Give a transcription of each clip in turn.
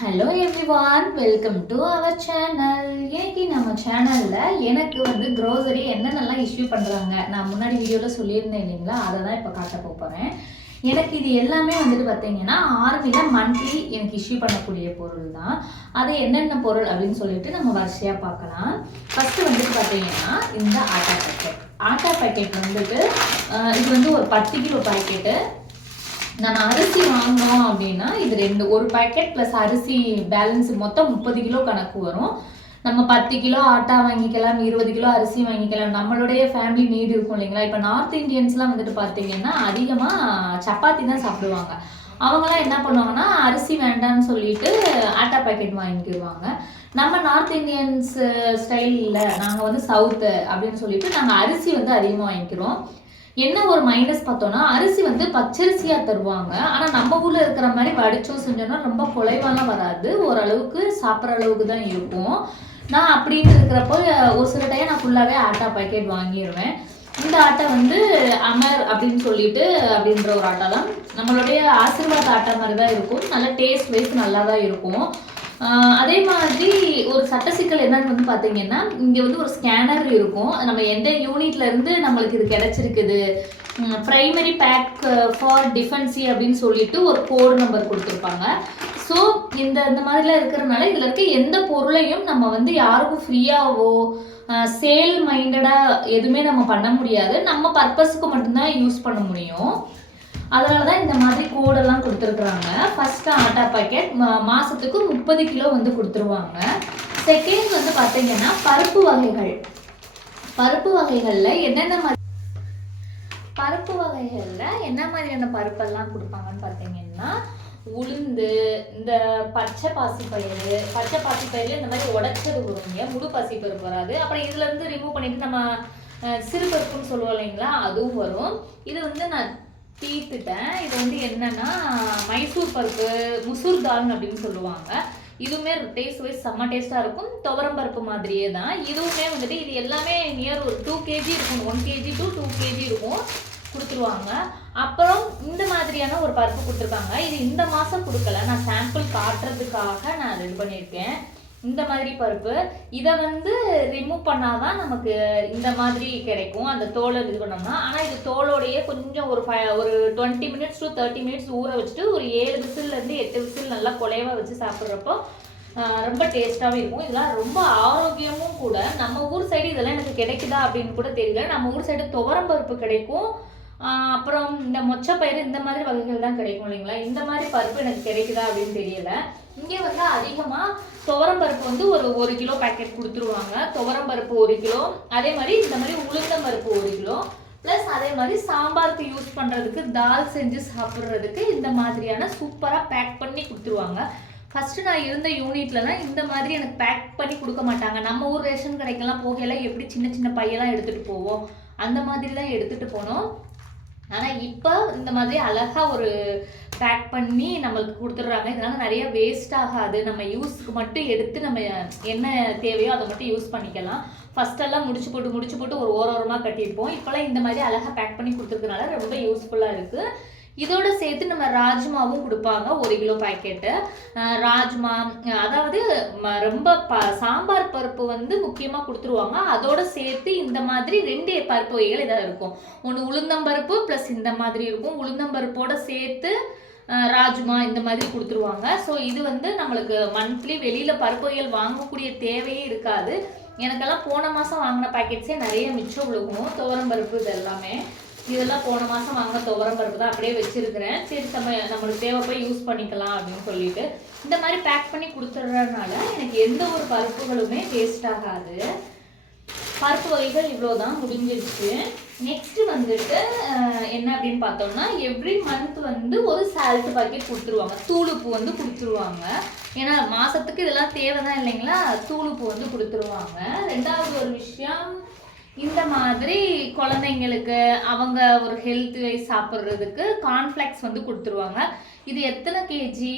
Hello everyone welcome to our channel இன்னைக்கு நம்ம சேனலில் எனக்கு வந்து க்ரோசரி என்னென்னலாம் இஷ்யூ பண்ணுறாங்க நான் முன்னாடி வீடியோவில் சொல்லியிருந்தேன் இல்லைங்களா? அதை தான் இப்போ காட்ட போகிறேன் எனக்கு இது எல்லாமே வந்துட்டு பார்த்தீங்கன்னா ஆர்மியில் மந்த்லி எனக்கு இஷ்யூ பண்ணக்கூடிய பொருள் தான். அது என்னென்ன பொருள் அப்படின்னு சொல்லிட்டு நம்ம வரிசையாக பார்க்கலாம். ஃபஸ்ட்டு வந்துட்டு பார்த்தீங்கன்னா இந்த ஆட்டா பேக்கெட் ஆட்டா பேக்கெட் வந்துட்டு இது வந்து ஒரு பத்து கிலோ பாக்கெட்டு நம்ம அரிசி வாங்கினோம் அப்படின்னா இது ரெண்டு ஒரு பாக்கெட் ப்ளஸ் அரிசி பேலன்ஸ் மொத்தம் முப்பது கிலோ கணக்கு வரும். நம்ம பத்து கிலோ ஆட்டா வாங்கிக்கலாம் இருபது கிலோ அரிசி வாங்கிக்கலாம். நம்மளுடைய ஃபேமிலி நீடு இருக்கும் இல்லைங்களா? இப்போ நார்த் இந்தியன்ஸ்லாம் வந்துட்டு பார்த்தீங்கன்னா அதிகமாக சப்பாத்தி தான் சாப்பிடுவாங்க. அவங்களாம் என்ன பண்ணுவாங்கன்னா அரிசி வேண்டாம்னு சொல்லிட்டு ஆட்டா பேக்கெட் வாங்கிக்குவாங்க நம்ம நார்த் இந்தியன்ஸ் ஸ்டைலில் நாங்கள் வந்து சவுத்து அப்படின்னு சொல்லிட்டு நாங்கள் அரிசி வந்து அதிகமாக வாங்கிக்கிறோம். என்ன ஒரு மைனஸ் பார்த்தோம்னா அரிசி வந்து பச்சரிசியா தருவாங்க. ஆனா நம்ம ஊர்ல இருக்கிற மாதிரி வடிச்சோம் செஞ்சோம்னா ரொம்ப குலைவாலாம் வராது. ஓரளவுக்கு சாப்பிட்ற அளவுக்கு தான் இருக்கும். நான் அப்படின்னு இருக்கிறப்போ ஒரு சில டைம் நான் ஃபுல்லாகவே ஆட்டா பாக்கெட் வாங்கிடுவேன் இந்த ஆட்டை வந்து அமர் அப்படின்னு சொல்லிட்டு அப்படின்ற ஒரு ஆட்டா தான் நம்மளுடைய ஆசீர்வாத் ஆட்டா மாதிரி தான் இருக்கும். நல்ல டேஸ்ட் வைஸ் நல்லா தான் இருக்கும். அதே மாதிரி ஒரு சட்ட சிக்கல் என்னன்னு வந்து பார்த்தீங்கன்னா இங்கே வந்து ஒரு ஸ்கேனர் இருக்கும். நம்ம எந்த யூனிட்ல இருந்து நம்மளுக்கு இது கிடைச்சிருக்குது? ப்ரைமரி பேக் ஃபார் டிஃபென்சி அப்படின்னு சொல்லிட்டு ஒரு கோட் நம்பர் கொடுத்துருப்பாங்க. ஸோ இந்த இந்த மாதிரிலாம் இருக்கிறனால இதில் இருக்க எந்த பொருளையும் நம்ம வந்து யாருக்கும் ஃப்ரீயாகவோ சேல் மைண்டடாக எதுவுமே நம்ம பண்ண முடியாது. நம்ம பர்பஸ்க்கு மட்டும்தான் யூஸ் பண்ண முடியும். அதனால தான் இந்த மாதிரி கோடெல்லாம் கொடுத்துருக்குறாங்க. ஃபஸ்ட்டு ஆட்டா பாக்கெட் மாதத்துக்கு முப்பது கிலோ வந்து கொடுத்துருவாங்க. செகண்ட் வந்து பார்த்தீங்கன்னா பருப்பு வகைகள். பருப்பு வகைகளில் என்னென்ன மாதிரி பருப்பு வகைகளில் என்ன மாதிரியான பருப்பெல்லாம் கொடுப்பாங்கன்னு பார்த்தீங்கன்னா உளுந்து இந்த பச்சை பாசிப்பயிறு பச்சை பாசிப்பயிறு இந்த மாதிரி உடச்சது வருங்க முழு பாசிப்பருப்பு வராது. அப்புறம் இதுலேருந்து ரிமூவ் பண்ணிவிட்டு நம்ம சிறு பருப்புன்னு சொல்லுவோம் இல்லைங்களா அதுவும் வரும். இது வந்து நான் தீர்த்துட்டேன். இது வந்து என்னன்னா மைசூர் பருப்பு முசூர் தால் அப்படின்னு சொல்லுவாங்க. இதுவுமே டேஸ்ட் வைஸ் செம்ம டேஸ்ட்டாக இருக்கும். துவரம் பருப்பு மாதிரியே தான். இதுவுமே வந்துட்டு இது எல்லாமே நியர் ஒரு டூ கேஜி இருக்கும். One KG to two KG இருக்கும். கொடுத்துருவாங்க. அப்புறம் இந்த மாதிரியான ஒரு பருப்பு கொடுத்துருக்காங்க. இது இந்த மாதம் கொடுக்கல. நான் சாம்பிள் காட்டுறதுக்காக நான் ரெடி பண்ணியிருக்கேன். இந்த மாதிரி பருப்பு. இதை வந்து ரிமூவ் பண்ணாதான் நமக்கு இந்த மாதிரி கிடைக்கும். அந்த தோலை இது பண்ணோம்னா. ஆனால் இது தோலோடையே கொஞ்சம் ஒரு ஃபை ஒரு twenty minutes to thirty minutes ஊற வச்சுட்டு ஒரு ஏழு விசில்லேருந்து எட்டு விசில் நல்லா குலைவா வச்சு சாப்பிட்றப்போ ரொம்ப டேஸ்ட்டாகவே இருக்கும். இதெல்லாம் ரொம்ப ஆரோக்கியமும் கூட. நம்ம ஊர் சைடு இதெல்லாம் எனக்கு கிடைக்குதா அப்படின்னு கூட தெரியல. நம்ம ஊர் சைடு துவரம் பருப்பு கிடைக்கும். அப்புறம் இந்த மொச்சப்பயிறு இந்த மாதிரி வகைகள் தான் கிடைக்கும் இல்லைங்களா? இந்த மாதிரி பருப்பு எனக்கு கிடைக்குதா அப்படின்னு தெரியல. இங்கே வந்து அதிகமாக துவரம் பருப்பு வந்து ஒரு ஒரு கிலோ பேக்கெட் கொடுத்துருவாங்க. துவரம் பருப்பு ஒரு கிலோ அதே மாதிரி இந்த மாதிரி உளுந்தம் பருப்பு ஒரு கிலோ ப்ளஸ் அதே மாதிரி சாம்பாருக்கு யூஸ் பண்ணுறதுக்கு தால் செஞ்சு சாப்பிட்றதுக்கு இந்த மாதிரியான சூப்பராக பேக் பண்ணி கொடுத்துருவாங்க. ஃபஸ்ட்டு நான் இருந்த யூனிட்லலாம் இந்த மாதிரி எனக்கு பேக் பண்ணி கொடுக்க மாட்டாங்க. நம்ம ஊர் ரேஷன் கடைக்கெல்லாம் போகையில எப்படி சின்ன சின்ன பையெல்லாம் எடுத்துகிட்டு போவோம்? அந்த மாதிரி தான் எடுத்துகிட்டு போனோம். ஆனால் இப்போ இந்த மாதிரி அழகாக ஒரு பேக் பண்ணி நம்மளுக்கு கொடுத்துட்றாங்க. இதனால் நிறைய வேஸ்ட் ஆகாது. நம்ம யூஸ்க்கு மட்டும் எடுத்து நம்ம என்ன தேவையோ அதை மட்டும் யூஸ் பண்ணிக்கலாம். ஃபஸ்ட்டெல்லாம் முடிச்சு போட்டு முடிச்சு போட்டு ஒரு ஓரோரமாக கட்டியிருப்போம். இப்போல்லாம் இந்த மாதிரி அழகாக பேக் பண்ணி கொடுத்துருக்கனால ரொம்ப யூஸ்ஃபுல்லாக இருக்குது இதோட சேர்த்து நம்ம ராஜ்மாவும் கொடுப்பாங்க. ஒரு கிலோ பாக்கெட்டு ராஜ்மா அதாவது ம- ரொம்ப ப சாம்பார் பருப்பு வந்து முக்கியமாக கொடுத்துருவாங்க. அதோட சேர்த்து இந்த மாதிரி ரெண்டு பருப்பு வகைகள் இதாக இருக்கும். ஒன்று உளுந்தம்பருப்பு ப்ளஸ் இந்த மாதிரி இருக்கும். உளுந்தம்பருப்போட சேர்த்து ராஜ்மா இந்த மாதிரி கொடுத்துருவாங்க. ஸோ இது வந்து நம்மளுக்கு மந்த்லி வெளியில் பருப்பு வகைகள் வாங்கக்கூடிய தேவையே இருக்காது. எனக்கெல்லாம் போன மாதம் வாங்கின பாக்கெட்ஸே நிறைய மிச்சம் விழுகும் துவரம் பருப்பு இது எல்லாமே இதெல்லாம் போன மாதம் வாங்க துவரம் பருப்பு தான் அப்படியே வச்சிருக்கிறேன். சரி நம்ம நம்மளுக்கு தேவைப்போ யூஸ் பண்ணிக்கலாம் அப்படின்னு சொல்லிட்டு. இந்த மாதிரி பேக் பண்ணி கொடுத்துட்றதுனால எனக்கு எந்த ஒரு பருப்புகளுமே வேஸ்ட் ஆகாது. பருப்பு வகைகள் இவ்வளோ தான் முடிஞ்சிருச்சு. நெக்ஸ்ட்டு வந்துட்டு என்ன அப்படின்னு பார்த்தோம்னா எவ்ரி மந்த் வந்து ஒரு சால்ட் பாக்கெட் கொடுத்துருவாங்க. தூளுப்பு வந்து கொடுத்துருவாங்க. ஏன்னா மாதத்துக்கு இதெல்லாம் தேவை தான் இல்லைங்களா? தூளுப்பு வந்து கொடுத்துருவாங்க. ரெண்டாவது ஒரு விஷயம் இந்த மாதிரி குழந்தைங்களுக்கு அவங்க ஒரு ஹெல்த் வைஸ் சாப்பிட்றதுக்கு கார்ன்ஃப்ளெக்ஸ் வந்து கொடுத்துருவாங்க. இது எத்தனை கேஜி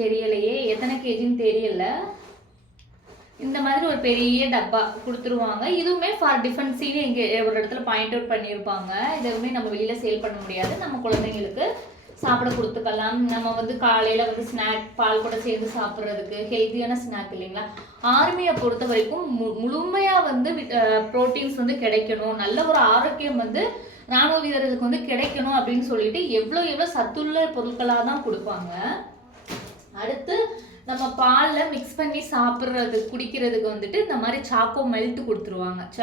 தெரியலையே. எத்தனை கேஜின்னு தெரியல. இந்த மாதிரி ஒரு பெரிய டப்பா கொடுத்துருவாங்க. இதுவுமே ஃபார் டிஃபென்சின்னு இங்கே ஒரு இடத்துல பாயிண்ட் அவுட் பண்ணியிருப்பாங்க. இதுவுமே நம்ம வெளியில் சேல் பண்ண முடியாது. நம்ம குழந்தைங்களுக்கு சாப்பிட கொடுத்துக்கலாம். நம்ம வந்து காலையில் வந்து ஸ்நாக் பால் கூட சேர்ந்து சாப்பிட்றதுக்கு ஹெல்த்தியான ஸ்நாக் இல்லைங்களா? ஆர்மியை பொறுத்த வரைக்கும் மு முழுமையாக வந்து ப்ரோட்டீன்ஸ் வந்து கிடைக்கணும். நல்ல ஒரு ஆரோக்கியம் வந்து ராணுவ வீரர்களுக்கு வந்து கிடைக்கணும் அப்படின்னு சொல்லிட்டு எவ்வளோ எவ்வளோ சத்துள்ள பொருட்களாக தான் கொடுப்பாங்க. அடுத்து நம்ம பாலில் மிக்ஸ் பண்ணி சாப்பிட்றது குடிக்கிறதுக்கு வந்துட்டு இந்த மாதிரி சாக்கோ மெல்ட் கொடுத்துருவாங்க. ச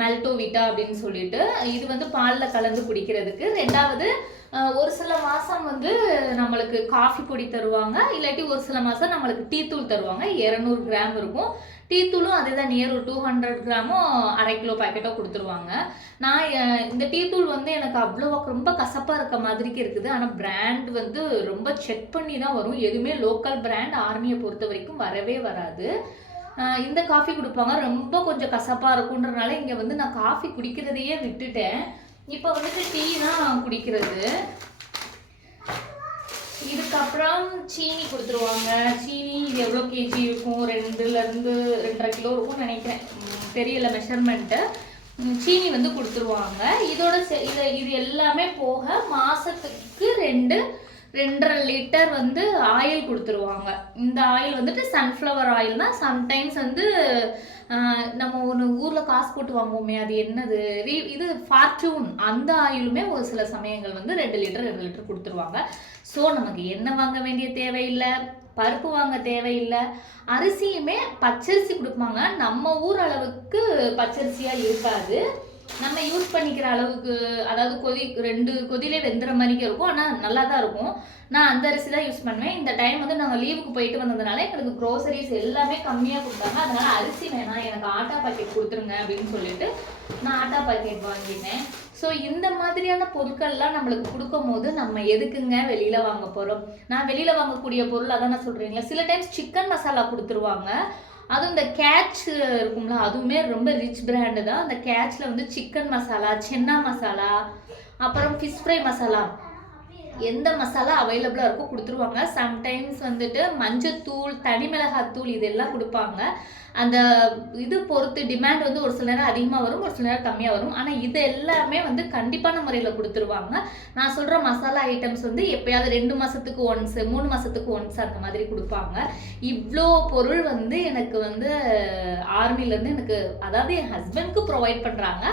மெல்டோவிட்டா அப்படின்னு சொல்லிட்டு இது வந்து பாலில் கலந்து குடிக்கிறதுக்கு. ரெண்டாவது ஒரு சில மாதம் வந்து நம்மளுக்கு காஃபி பொடி தருவாங்க. இல்லாட்டி ஒரு சில மாதம் நம்மளுக்கு டீ தூள் தருவாங்க. இரநூறு கிராம் இருக்கும். டீ தூளும் அதே தான் நியர் ஒரு டூ ஹண்ட்ரட் கிராமும் அரை கிலோ பாக்கெட்டோ கொடுத்துருவாங்க. நான் இந்த டீ தூள் வந்து எனக்கு அவ்வளோ ரொம்ப கசப்பாக இருக்க மாதிரிக்கு இருக்குது. ஆனால் பிராண்ட் வந்து ரொம்ப செக் பண்ணி தான் வரும். எதுவுமே லோக்கல் பிராண்ட் ஆர்மியை பொறுத்த வரைக்கும் வரவே வராது. இந்த காஃபி கொடுப்பாங்க. ரொம்ப கொஞ்சம் கசப்பாக இருக்குன்றனால இங்கே வந்து நான் காஃபி குடிக்கிறதையே விட்டுட்டேன். இப்போ வந்துட்டு டீ தான் குடிக்கிறது. இதுக்கப்புறம் சீனி கொடுத்துருவாங்க. சீனி இது எவ்வளோ கேஜி இருக்கும்? ரெண்டுலேருந்து ரெண்டரை கிலோ இருக்கும்னு நினைக்கிறேன். தெரியல மெஷர்மெண்ட்டு சீனி வந்து கொடுத்துருவாங்க. இதோட செ- இது எல்லாமே போக மாதத்துக்கு ரெண்டு ரெண்டரை லிட்டர் வந்து ஆயில் கொடுத்துருவாங்க. இந்த ஆயில் வந்துட்டு சன்ஃப்ளவர் ஆயில்னா சம்டைம்ஸ் வந்து நம்ம ஒன்று ஊரில் காசு போட்டு வாங்குவோமே அது என்னது? ரீ- இது ஃபார்ச்சூன் அந்த ஆயிலுமே ஒரு சில சமயங்கள் வந்து ரெண்டு லிட்டர் ரெண்டு லிட்டர் கொடுத்துருவாங்க. ஸோ நமக்கு எண்ணெய் வாங்க வேண்டிய தேவையில்லை? பருப்பு வாங்க தேவையில்லை. அரிசியுமே பச்சரிசி கொடுப்பாங்க. நம்ம ஊர் அளவுக்கு பச்சரிசியாக இருக்காது. நம்ம யூஸ் பண்ணிக்கிற அளவுக்கு அதாவது கொதி ரெண்டு கொதிலே வெந்துற மாதிரிக்கே இருக்கும். ஆனால் நல்லா தான் இருக்கும். நான் அந்த அரிசி தான் யூஸ் பண்ணுவேன். இந்த டைம் வந்து நாங்கள் லீவுக்கு போயிட்டு வந்ததுனால எங்களுக்கு க்ரோசரிஸ் எல்லாமே கம்மியாக கொடுத்தாங்க. அதனால அரிசி வேணாம். எனக்கு ஆட்டா பாக்கெட் கொடுத்துருங்க அப்படின்னு சொல்லிட்டு நான் ஆட்டா பாக்கெட் வாங்கினேன். ஸோ இந்த மாதிரியான பொருட்கள்லாம் நம்மளுக்கு கொடுக்கும் போது நம்ம எதுக்குங்க வெளியில் வாங்க போகிறோம் நான் வெளியில் வாங்கக்கூடிய பொருள் அதான் நான் சொல்கிறீங்களா சில டைம்ஸ் சிக்கன் மசாலா கொடுத்துருவாங்க. அதுவும் இந்த கேட்ச் இருக்கும்ல அதுவுமே ரொம்ப ரிச் பிராண்டு தான். அந்த கேட்ச்ல வந்து சிக்கன் மசாலா சென்னா மசாலா அப்புறம் ஃபிஷ் ஃப்ரை மசாலா எந்த மசாலா அவைலபிளாக இருக்கோ கொடுத்துருவாங்க. சம்டைம்ஸ் வந்துட்டு மஞ்சத்தூள் தனி மிளகாத்தூள் இதெல்லாம் கொடுப்பாங்க. அந்த இது பொறுத்து டிமாண்ட் வந்து ஒரு சில நேரம் அதிகமாக வரும் ஒரு சில நேரம் கம்மியாக வரும். ஆனால் இது எல்லாமே வந்து கண்டிப்பான முறையில் கொடுத்துருவாங்க. நான் சொல்கிற மசாலா ஐட்டம்ஸ் வந்து எப்பயாவது ரெண்டு மாதத்துக்கு ஒன்ஸ் மூணு மாதத்துக்கு ஒன்ஸ் அந்த மாதிரி கொடுப்பாங்க. இவ்வளோ பொருள் வந்து எனக்கு வந்து ஆர்மிலேருந்து எனக்கு அதாவது என் ஹஸ்பண்ட்க்கு ப்ரொவைட் பண்ணுறாங்க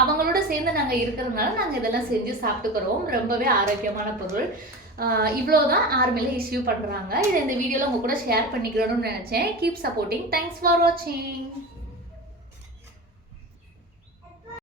அவங்களோட சேர்ந்து நாங்கள் இருக்கிறதுனால நாங்கள் இதெல்லாம் செஞ்சு சாப்பிட்டுக்கிறோம். ரொம்பவே ஆரோக்கியமான பொருள். இவ்வளோ தான் ஆர்மியில் இஷ்யூ பண்ணுறாங்க இதை இந்த வீடியோவில் உங்கள் கூட ஷேர் பண்ணிக்கிறோன்னு நினச்சேன். கீப் சப்போர்ட்டிங் தேங்க்ஸ் ஃபார் வாட்சிங்